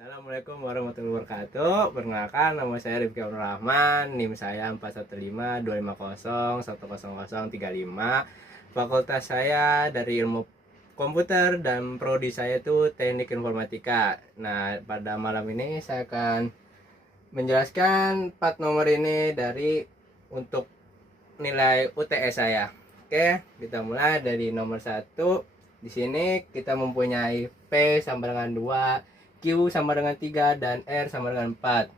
Assalamualaikum warahmatullahi wabarakatuh. Perkenalkan, nama saya Rifki Abdul Rahman. NIM saya 415-250-100-135. Fakultas saya dari ilmu komputer dan prodi saya itu teknik informatika. Nah, pada malam ini saya akan menjelaskan 4 nomor ini dari untuk nilai UTS saya. Oke, kita mulai dari nomor 1. Di sini kita mempunyai P sama dengan 2, Q sama dengan 3, dan R sama dengan 4.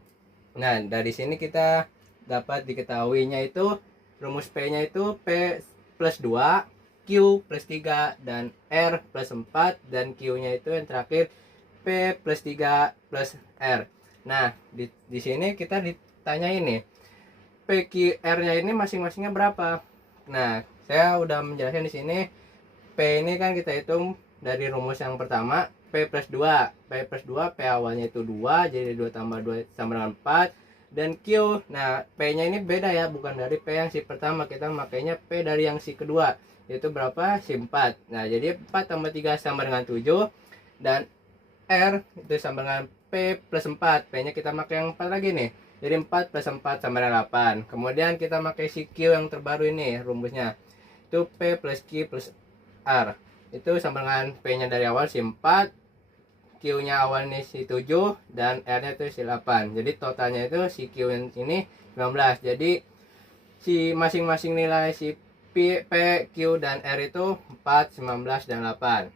Nah, dari sini kita dapat diketahuinya itu rumus P-nya itu P plus 2, Q plus 3, dan R plus 4, dan Q-nya itu yang terakhir P plus 3 plus R. Nah, di sini kita ditanya ini P, Q, R-nya ini masing-masingnya berapa. Nah, saya udah menjelaskan di sini. P ini kan kita hitung dari rumus yang pertama, P plus 2. P plus 2, P awalnya itu 2, jadi 2 tambah 2 sama dengan 4. Dan Q, nah P-nya ini beda ya, bukan dari P yang si pertama, kita makanya P dari yang si kedua, yaitu berapa? Si 4. Nah, jadi 4 tambah 3 sama dengan 7. Dan R itu sama dengan P plus 4. P-nya kita pakai yang 4 lagi nih. Jadi 4 plus 4 sama dengan 8. Kemudian kita pakai si Q yang terbaru ini, rumusnya. Itu P plus Q plus R. Itu sama dengan P-nya dari awal si 4, Q-nya awalnya si 7, dan R-nya itu si 8. Jadi totalnya itu si Q ini 19. Jadi si masing-masing nilai si P, Q, dan R itu 4, 19, dan 8.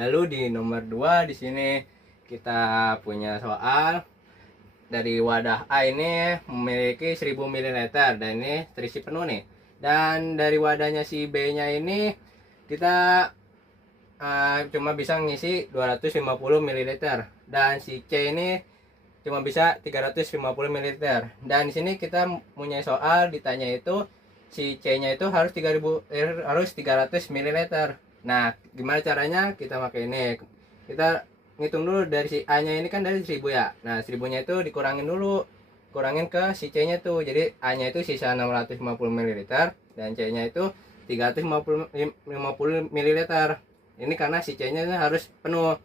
Lalu di nomor 2 di sini kita punya soal dari wadah A ini memiliki 1000 ml dan ini terisi penuh nih. Dan dari wadahnya si B-nya ini kita cuma bisa ngisi 250 ml dan si C ini cuma bisa 350 ml. Dan di sini kita punya soal ditanya itu si C-nya itu harus 300 ml. Nah, gimana caranya? Kita pakai ini. Kita ngitung dulu dari si A-nya ini kan dari 1000 ya. Nah, 1000-nya itu dikurangin dulu. Kurangin ke si C-nya tuh. Jadi A-nya itu sisa 650 ml dan C-nya itu 350 ml. Ini karena si C-nya harus penuh.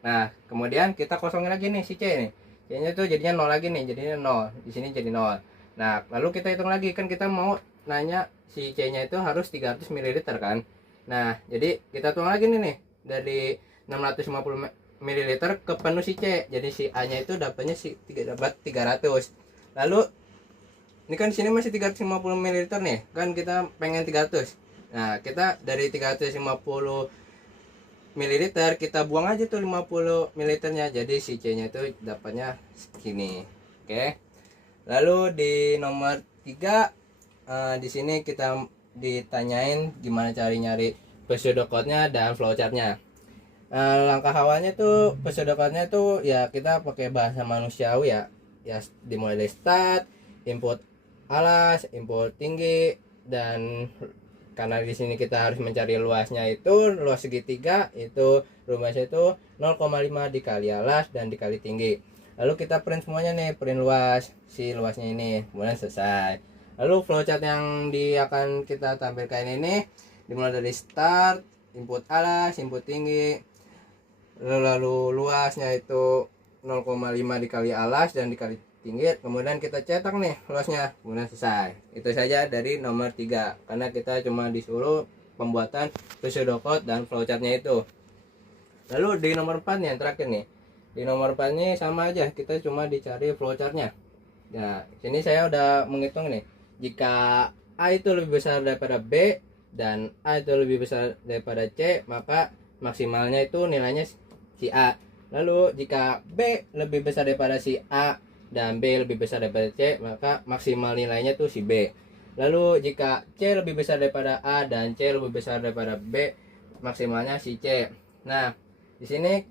Nah, kemudian kita kosongin lagi nih si C nih. C-nya itu jadinya 0 lagi nih, jadinya 0. Di sini jadi 0. Nah, lalu kita hitung lagi, kan kita mau nanya si C-nya itu harus 300 ml kan. Nah, jadi kita hitung lagi nih dari 650 ml ke penuh si C. Jadi si A-nya itu dapatnya dapat 300. Lalu ini kan sini masih 350 ml nih. Kan kita pengen 300. Nah, kita dari 350 ml kita buang aja tuh 50 ml-nya. Jadi si C-nya itu dapatnya segini. Oke. Lalu di nomor 3 di sini kita ditanyain gimana cara nyari pseudocode-nya dan flowchart-nya. Langkah awalnya tuh pseudocode-nya tuh ya kita pakai bahasa manusiawi ya. Ya dimulai dari start, input alas, input tinggi, dan karena di sini kita harus mencari luasnya itu luas segitiga, itu rumusnya itu 0,5 dikali alas dan dikali tinggi. Lalu kita print semuanya nih, print luas si luasnya ini, kemudian selesai. Lalu flowchart yang akan kita tampilkan ini dimulai dari start, input alas, input tinggi, lalu luasnya itu 0,5 dikali alas dan dikali tinggi, kemudian kita cetak nih luasnya, kemudian selesai. Itu saja dari nomor 3, karena kita cuma disuruh pembuatan pseudocode dan flowchartnya itu. Lalu di nomor 4 nih yang terakhir nih, di nomor 4 ini sama aja, kita cuma dicari flowchartnya. Nah, sini saya udah menghitung nih, jika A itu lebih besar daripada B dan A itu lebih besar daripada C, maka maksimalnya itu nilainya si A. Lalu jika B lebih besar daripada si A dan B lebih besar daripada C, maka maksimal nilainya tuh si B. Lalu jika C lebih besar daripada A dan C lebih besar daripada B, maksimalnya si C. Nah, di sini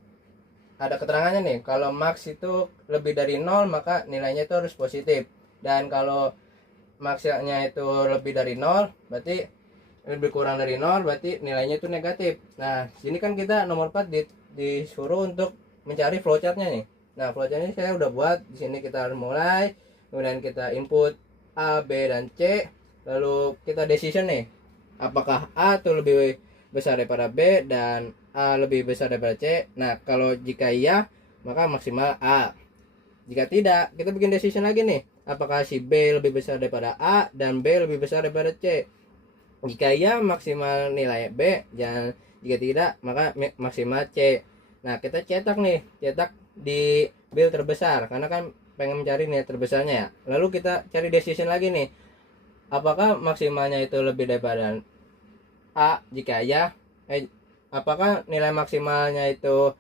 ada keterangannya nih, kalau max itu lebih dari 0 maka nilainya itu harus positif. Dan kalau maxnya itu lebih dari 0 berarti lebih kurang dari 0 berarti nilainya itu negatif. Nah, sini kan kita nomor 4 disuruh untuk mencari flowchartnya nih. Nah, flowchartnya saya udah buat. Di sini kita harus mulai, kemudian kita input A, B, dan C. Lalu kita decision nih, apakah A itu lebih besar daripada B dan A lebih besar daripada C. Nah, kalau jika iya, maka maksimal A. Jika tidak, kita bikin decision lagi nih, apakah si B lebih besar daripada A dan B lebih besar daripada C. Jika iya, maksimal nilai B, dan jika tidak, maka maksimal C. Nah, kita cetak di bill terbesar karena kan pengen mencari nilai terbesarnya ya. Lalu kita cari decision lagi nih, apakah maksimalnya itu lebih daripada A. Jika iya, apakah nilai maksimalnya itu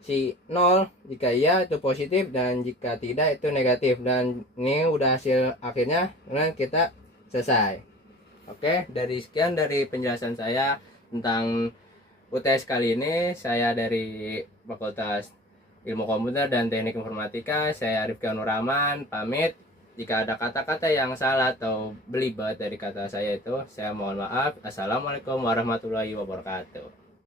si 0, jika iya itu positif, dan jika tidak itu negatif. Dan ini udah hasil akhirnya, kemudian kita selesai. Oke, sekian dari penjelasan saya tentang UTS kali ini. Saya dari Fakultas Ilmu Komputer dan Teknik Informatika, saya Rifki Nuraman, pamit. Jika ada kata-kata yang salah atau belibet dari kata saya itu, saya mohon maaf. Assalamualaikum warahmatullahi wabarakatuh.